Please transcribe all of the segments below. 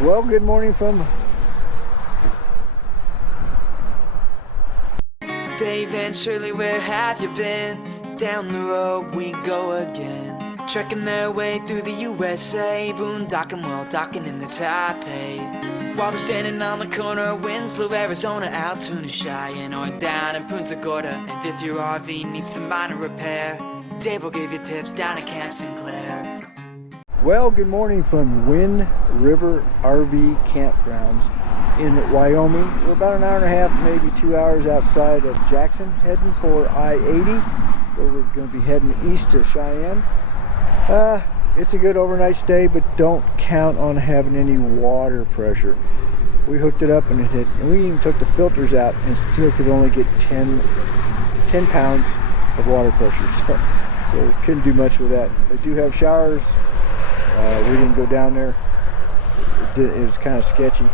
Well, good morning from Dave and Shirley, where have you been? Down the road we go again, trekking their way through the USA, boondocking while docking in the Taipei. While they're standing on the corner of Winslow, Arizona, out to New Cheyenne, or down in Punta Gorda. And if your RV needs some minor repair, Dave will give you tips down at Camp Sinclair. Well, good morning from Wind River RV Campgrounds in Wyoming. We're about an hour and a half, maybe 2 hours outside of Jackson, heading for I-80, where we're going to be heading east to Cheyenne. It's a good overnight stay, but don't count on having any water pressure. We hooked it up and we even took the filters out and still could only get 10 pounds of water pressure. So we couldn't do much with that. They do have showers. We didn't go down there. It was kind of sketchy.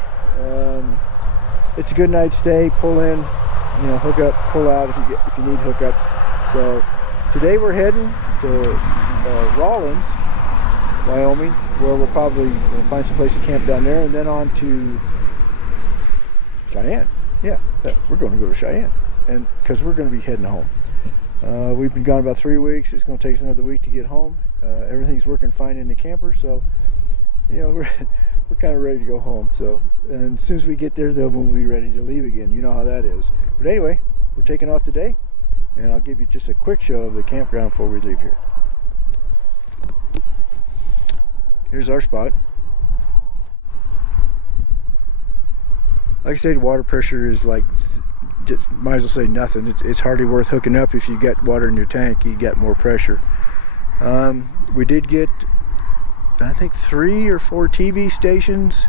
It's a good night stay. Pull in, hook up, pull out if you need hookups. So today we're heading to Rawlins, Wyoming, where we'll probably find some place to camp down there, and then on to Cheyenne. Yeah, we're going to go to Cheyenne, and because we're going to be heading home. We've been gone about 3 weeks. It's going to take us another week to get home. Everything's working fine in the camper, so we're kind of ready to go home. So, and as soon as we get there, then we'll be ready to leave again. You know how that is. But anyway, we're taking off today, and I'll give you just a quick show of the campground before we leave here. Here's our spot. Like I said, water pressure is like, just might as well say nothing. It's hardly worth hooking up. If you got water in your tank, you get more pressure. We did get, I think, 3 or 4 TV stations,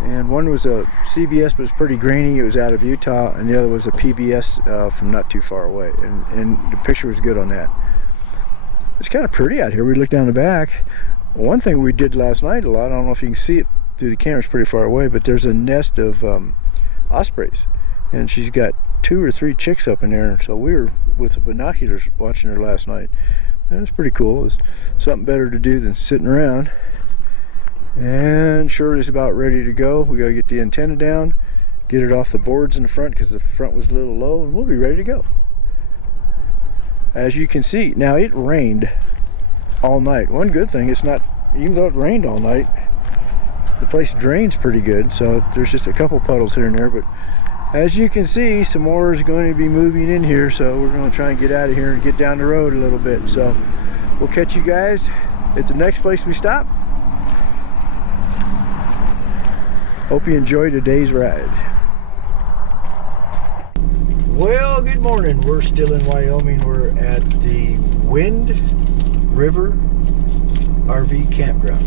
and one was a CBS, but it was pretty grainy. It was out of Utah, and the other was a PBS from not too far away, and the picture was good on that. It's kind of pretty out here. We look down the back. One thing we did last night a lot, I don't know if you can see it through the camera, it's pretty far away, but there's a nest of ospreys, and she's got 2 or 3 chicks up in there. So we were with the binoculars watching her last night. It was pretty cool. It was something better to do than sitting around. And Shirley's about ready to go. We got to get the antenna down, get it off the boards in the front because the front was a little low, and we'll be ready to go. As you can see, now it rained all night. One good thing, it's not, even though it rained all night, the place drains pretty good, so there's just a couple puddles here and there, but as you can see, some more is going to be moving in here, so we're going to try and get out of here and get down the road a little bit. So we'll catch you guys at the next place we stop. Hope you enjoy today's ride. Well, good morning. We're still in Wyoming. We're at the Wind River RV Campground.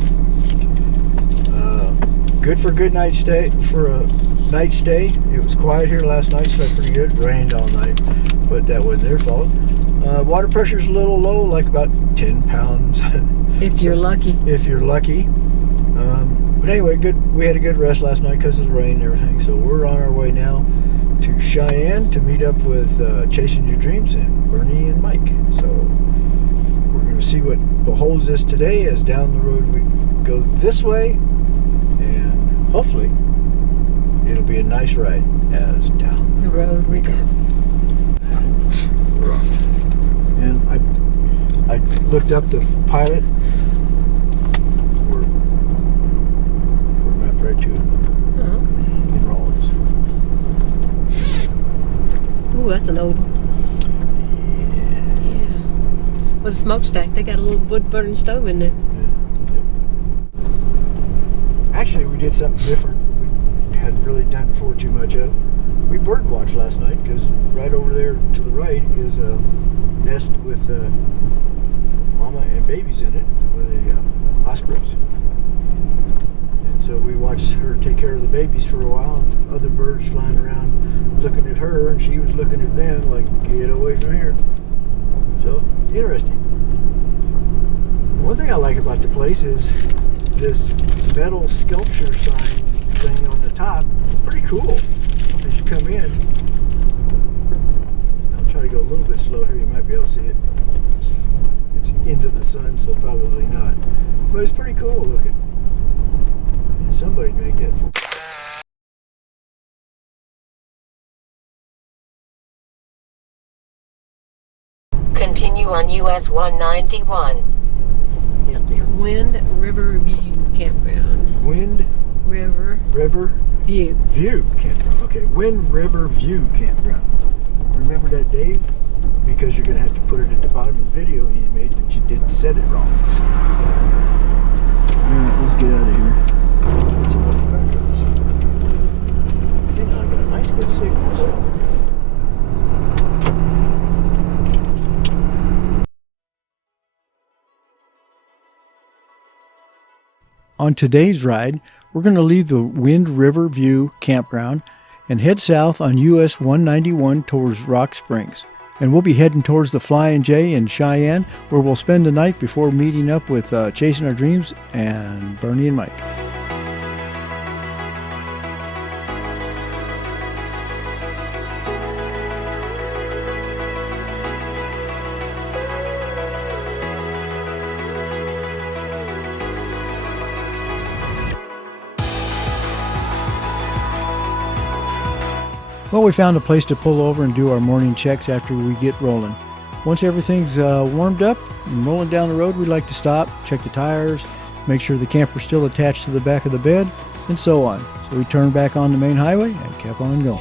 Good for a good night stay, night stay. It was quiet here last night, slept pretty good. Rained all night, but that wasn't their fault. Water pressure's a little low, like about 10 pounds. If you're lucky. If you're lucky. But anyway, good. We had a good rest last night because of the rain and everything. So we're on our way now to Cheyenne to meet up with Chasing Your Dreams and Bernie and Mike. So we're going to see what beholds us today as down the road we go this way, and hopefully it'll be a nice ride as down the road we go. We're off. And I looked up the pilot. We're mapped right to in Rawlins. Ooh, that's an old one. Yeah. With a smokestack, they got a little wood burning stove in there. Yeah. Actually, we did something different. We hadn't really done before too much of. We bird watched last night because right over there to the right is a nest with mama and babies in it with the ospreys. And so we watched her take care of the babies for a while, and other birds flying around looking at her, and she was looking at them like, get away from here. So, interesting. One thing I like about the place is this metal sculpture sign thing on the top. Pretty cool as you come in. I'll try to go a little bit slow here. You might be able to see it. It's into the sun, so probably not. But it's pretty cool looking. Somebody make that for. Continue on US 191. Yep, your Wind River View Campground. Wind River View. View Campground. Okay, Wind River View Campground. Remember that, Dave? Because you're going to have to put it at the bottom of the video you made that you said it wrong. So. Alright, let's get out of here. Get some other crackers. See, now I got a nice good signal. So. On today's ride, we're going to leave the Wind River View Campground and head south on US 191 towards Rock Springs. And we'll be heading towards the Flying J in Cheyenne, where we'll spend the night before meeting up with Chasing Our Dreams and Bernie and Mike. Well, we found a place to pull over and do our morning checks after we get rolling. Once everything's warmed up and rolling down the road, we like to stop, check the tires, make sure the camper's still attached to the back of the bed, and so on. So we turned back on the main highway and kept on going.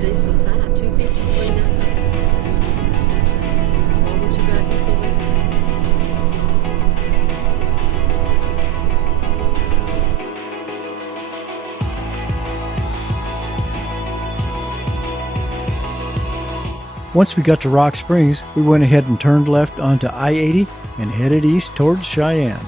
Diesel's high, $2.53 now. What would you got diesel with? Once we got to Rock Springs, we went ahead and turned left onto I-80 and headed east towards Cheyenne.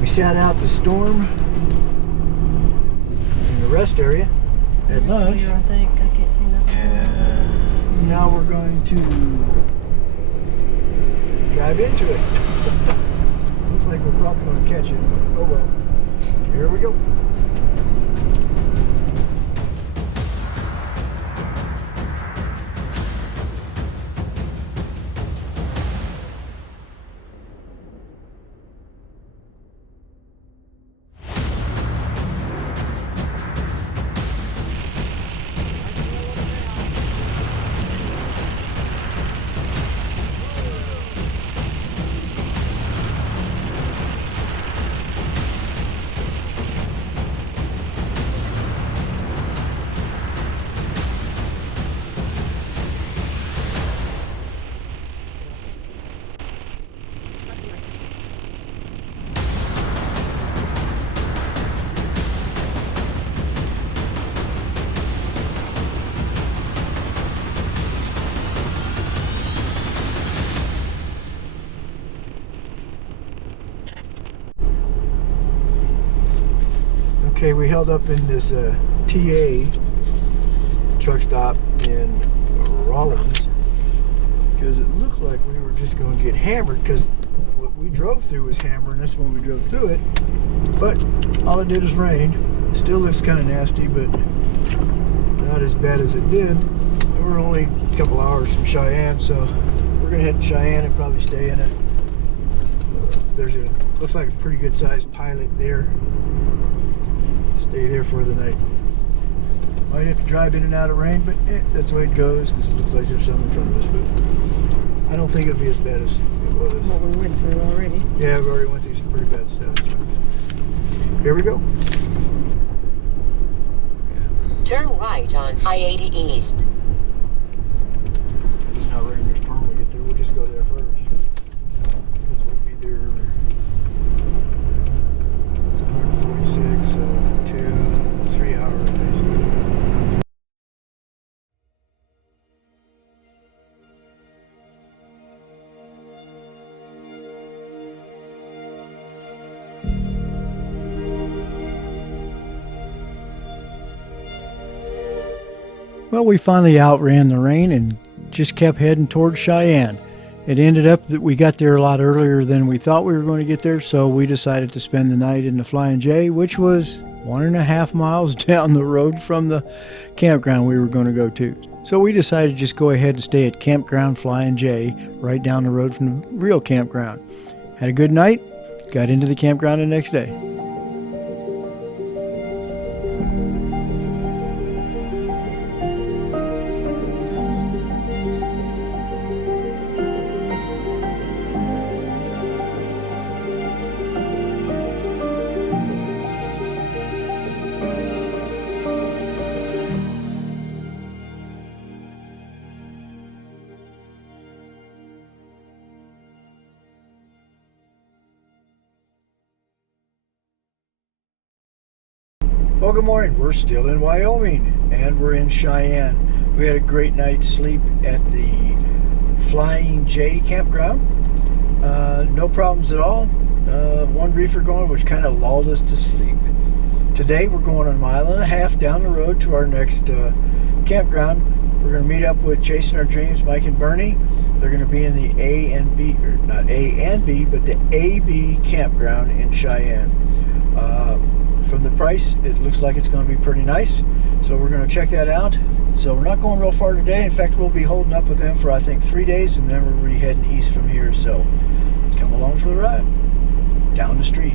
We sat out the storm in the rest area at lunch. Here, I think. I can't see nothing. And now we're going to drive into it. Looks like we're probably going to catch it. Oh well. Here we go. Okay, we held up in this TA truck stop in Rollins, because it looked like we were just going to get hammered, because what we drove through was hammer, and that's when we drove through it. But all it did was rain. Still looks kind of nasty, but not as bad as it did. We're only a couple hours from Cheyenne, so we're gonna head to Cheyenne and probably stay in a. Looks like a pretty good sized pilot there. Stay there for the night. Might have to drive in and out of rain, but that's the way it goes, because it looks like there's some in front of us. But I don't think it'll be as bad as it was. What we went through already. Yeah, we already went through some pretty bad stuff. So. Here we go. Turn right on I-80 East. If it's not raining or storm when we get there, we'll just go there first. Because we'll be there. It's 146, so 3 hours basically. Well, we finally outran the rain and just kept heading towards Cheyenne. It ended up that we got there a lot earlier than we thought we were going to get there, so we decided to spend the night in the Flying J, which was 1.5 miles down the road from the campground we were going to go to. So we decided to just go ahead and stay at Campground Flying J, right down the road from the real campground. Had a good night, got into the campground the next day. Well, good morning. We're still in Wyoming, and we're in Cheyenne. We had a great night's sleep at the Flying J campground. No problems at all. One reefer going, which kind of lulled us to sleep. Today, we're going 1.5 miles down the road to our next campground. We're going to meet up with Chasing Our Dreams, Mike and Bernie. They're going to be in the A and B, or not A and B, but the AB campground in Cheyenne. From the price, it looks like it's going to be pretty nice, so we're going to check that out. So we're not going real far today. In fact, we'll be holding up with them for I think 3 days, and then we'll be heading east from here. So come along for the ride down the street.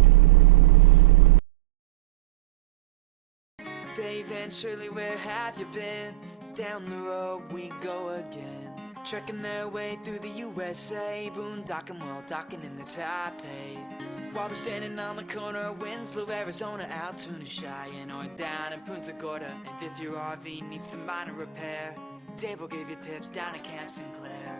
Dave and Shirley, where have you been? Down the road we go again. Trekking their way through the USA, boondocking while docking in the Taipei. While they're standing on the corner of Winslow, Arizona, Altoona, Cheyenne, or down in Punta Gorda. And if your RV needs some minor repair, Dave will give you tips down at Camp Sinclair.